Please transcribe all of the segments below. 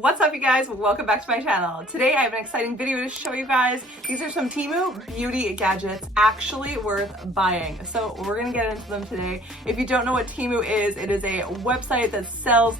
What's up, you guys? Welcome back to my channel. Today I have an exciting video to show you guys. These are some Temu beauty gadgets actually worth buying. So we're gonna get into them today. If you don't know what Temu is, it is a website that sells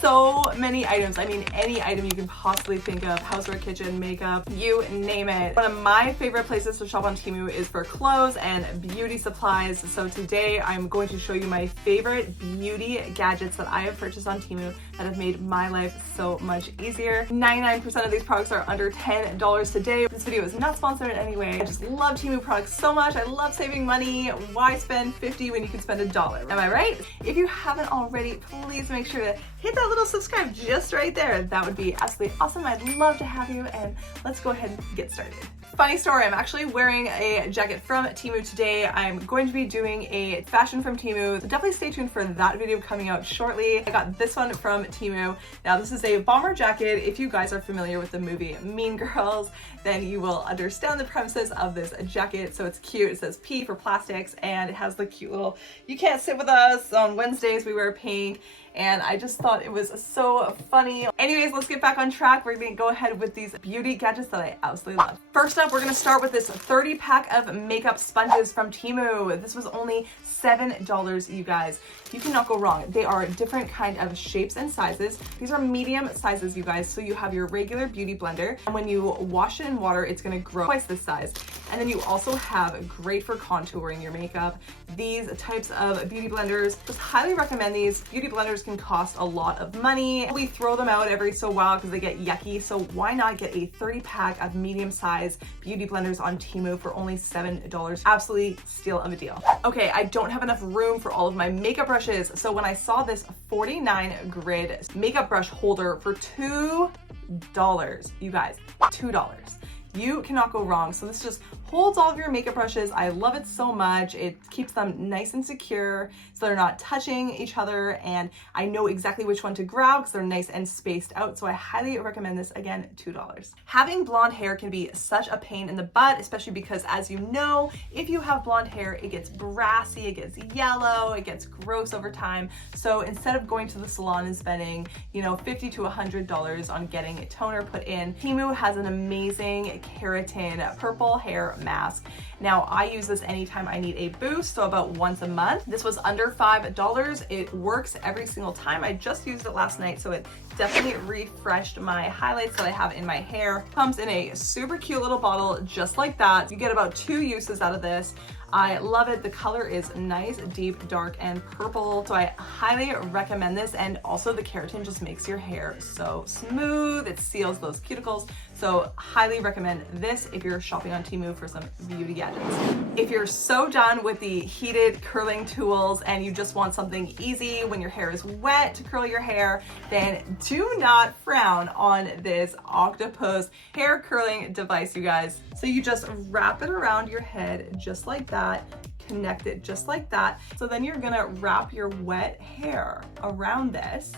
so many items. I mean, any item you can possibly think of, houseware, kitchen, makeup, you name it. One of my favorite places to shop on Temu is for clothes and beauty supplies. So today I'm going to show you my favorite beauty gadgets that I have purchased on Temu that have made my life so much easier. 99% of these products are under $10 today. This video is not sponsored in any way. I just love Temu products so much. I love saving money. Why spend 50 when you can spend $1? Am I right? If you haven't already, please make sure to hit that little subscribe just right there. That would be absolutely awesome. I'd love to have you, and let's go ahead and get started. Funny story, I'm actually wearing a jacket from Temu today. I'm going to be doing a fashion from Temu, so definitely stay tuned for that video coming out shortly. I got this one from Temu. Now this is a bomber jacket. If you guys are familiar with the movie Mean Girls, then you will understand the premises of this jacket. So it's cute. It says P for plastics, and it has the cute little, you can't sit with us. On Wednesdays we wear pink, and I just thought it was so funny. Anyways, let's get back on track. We're gonna go ahead with these beauty gadgets that I absolutely love. First up, we're gonna start with this 30 pack of makeup sponges from Temu. This was only $7, you guys. You cannot go wrong. They are different kind of shapes and sizes. These are medium sizes, you guys. So you have your regular beauty blender, and when you wash it in water, it's gonna grow twice this size. And then you also have great for contouring your makeup. These types of beauty blenders, just highly recommend these. Beauty blenders can cost a lot of money. We throw them out every so while because they get yucky. So why not get a 30 pack of medium size beauty blenders on Temu for only $7? Absolutely steal of a deal. Okay, I don't have enough room for all of my makeup brushes. So when I saw this 49 grid makeup brush holder for $2, you guys, $2. You cannot go wrong. So this just holds all of your makeup brushes. I love it so much. It keeps them nice and secure so they're not touching each other, and I know exactly which one to grab because they're nice and spaced out. So I highly recommend this. Again, $2. Having blonde hair can be such a pain in the butt, especially because, as you know, if you have blonde hair, it gets brassy, it gets yellow, it gets gross over time. So instead of going to the salon and spending, $50 to $100 on getting a toner put in, Temu has an amazing Keratin purple hair mask. Now I use this anytime I need a boost, so about once a month. This was under $5. It works every single time. I just used it last night, so it definitely refreshed my highlights that I have in my hair. Comes in a super cute little bottle just like that. You get about 2 uses out of this. I love it. The color is nice, deep, dark, and purple. So I highly recommend this. And also the keratin just makes your hair so smooth. It seals those cuticles. So highly recommend this if you're shopping on Temu for some beauty gadgets. If you're so done with the heated curling tools and you just want something easy when your hair is wet to curl your hair, then do not frown on this octopus hair curling device, you guys. So you just wrap it around your head just like that, connect it just like that. So then you're gonna wrap your wet hair around this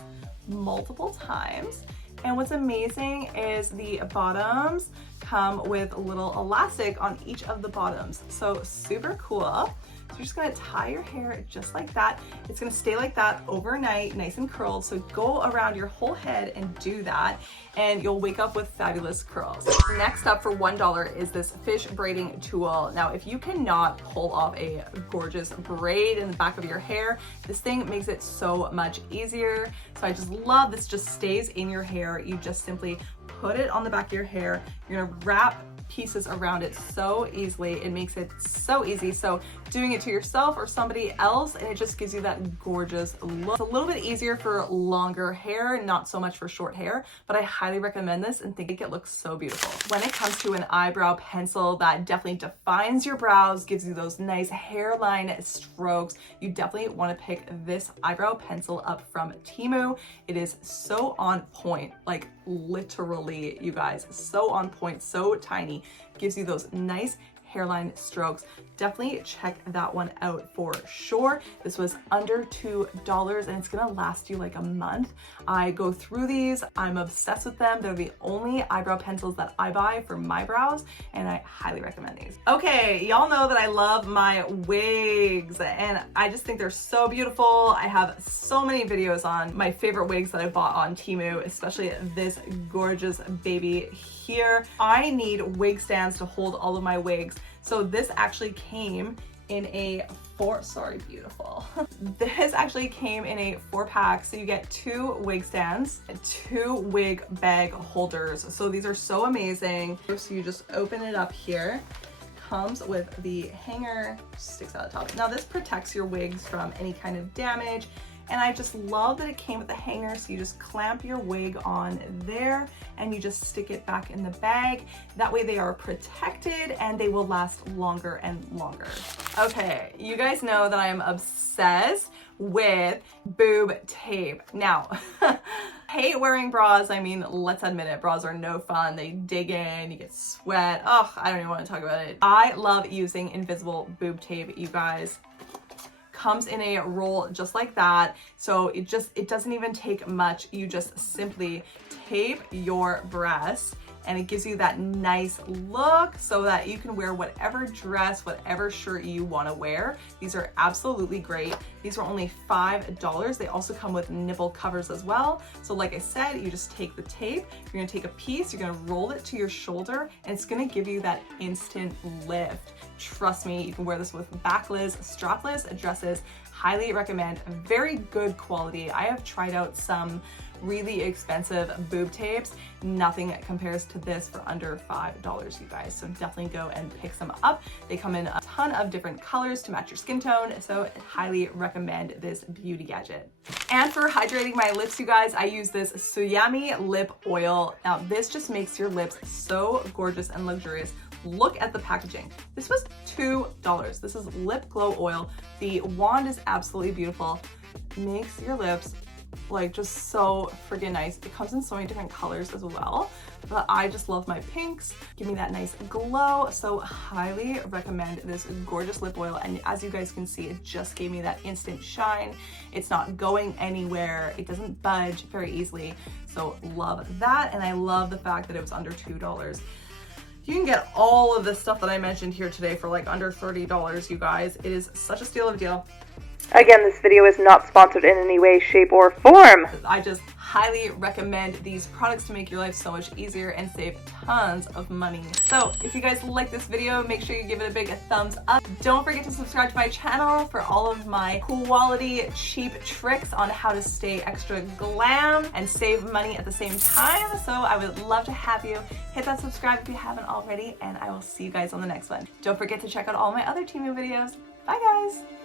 multiple times. And what's amazing is the bottoms come with a little elastic on each of the bottoms. So super cool. So you're just gonna tie your hair just like that. It's gonna stay like that overnight, nice and curled. So go around your whole head and do that, and you'll wake up with fabulous curls. Next up for $1 is this fish braiding tool. Now, if you cannot pull off a gorgeous braid in the back of your hair, this thing makes it so much easier. So I just love this, just stays in your hair. You just simply put it on the back of your hair. You're gonna wrap pieces around it so easily. It makes it so easy. So doing it to yourself or somebody else, and it just gives you that gorgeous look. It's a little bit easier for longer hair, not so much for short hair, but I highly recommend this and think it looks so beautiful. When it comes to an eyebrow pencil that definitely defines your brows, gives you those nice hairline strokes, you definitely want to pick this eyebrow pencil up from Temu. It is so on point, like literally, you guys, so on point, so tiny. Gives you those nice hairline strokes. Definitely check that one out for sure. This was under $2 and it's gonna last you like a month. I go through these, I'm obsessed with them. They're the only eyebrow pencils that I buy for my brows and I highly recommend these. Okay, y'all know that I love my wigs and I just think they're so beautiful. I have so many videos on my favorite wigs that I bought on Temu, especially this gorgeous baby here. I need wig stands to hold all of my wigs. So this actually came in a beautiful. This actually came in a 4-pack. So you get 2 wig stands, 2 wig bag holders. So these are so amazing. So you just open it up here. Comes with the hanger, sticks out the top. Now this protects your wigs from any kind of damage. And I just love that it came with the hanger, so you just clamp your wig on there and you just stick it back in the bag. That way they are protected and they will last longer and longer. Okay, you guys know that I am obsessed with boob tape. Now, hate wearing bras. I mean, let's admit it, bras are no fun. They dig in, you get sweat. Oh, I don't even want to talk about it. I love using invisible boob tape, you guys. Comes in a roll just like that. So it doesn't even take much. You just simply tape your breasts and it gives you that nice look so that you can wear whatever dress, whatever shirt you want to wear. These are absolutely great. These were only $5. They also come with nipple covers as well. So like I said, you just take the tape, you're gonna take a piece, you're gonna roll it to your shoulder, and it's gonna give you that instant lift. Trust me, you can wear this with backless, strapless dresses. Highly recommend. Very good quality. I have tried out some really expensive boob tapes. Nothing compares to this for under $5, you guys. So definitely go and pick some up. They come in a ton of different colors to match your skin tone. So highly recommend this beauty gadget. And for hydrating my lips, you guys, I use this Suyami lip oil. Now this just makes your lips so gorgeous and luxurious. Look at the packaging. This was $2. This is lip glow oil. The wand is absolutely beautiful. Makes your lips like just so freaking nice. It comes in so many different colors as well, but I just love my pinks. Give me that nice glow. So highly recommend this gorgeous lip oil. And as you guys can see, it just gave me that instant shine. It's not going anywhere. It doesn't budge very easily. So love that. And I love the fact that it was under $2. You can get all of the stuff that I mentioned here today for like under $30, you guys. It is such a steal of a deal. Again, this video is not sponsored in any way, shape, or form. I just highly recommend these products to make your life so much easier and save tons of money. So if you guys like this video, make sure you give it a big thumbs up. Don't forget to subscribe to my channel for all of my quality, cheap tricks on how to stay extra glam and save money at the same time. So I would love to have you hit that subscribe if you haven't already, and I will see you guys on the next one. Don't forget to check out all my other Temu videos. Bye guys!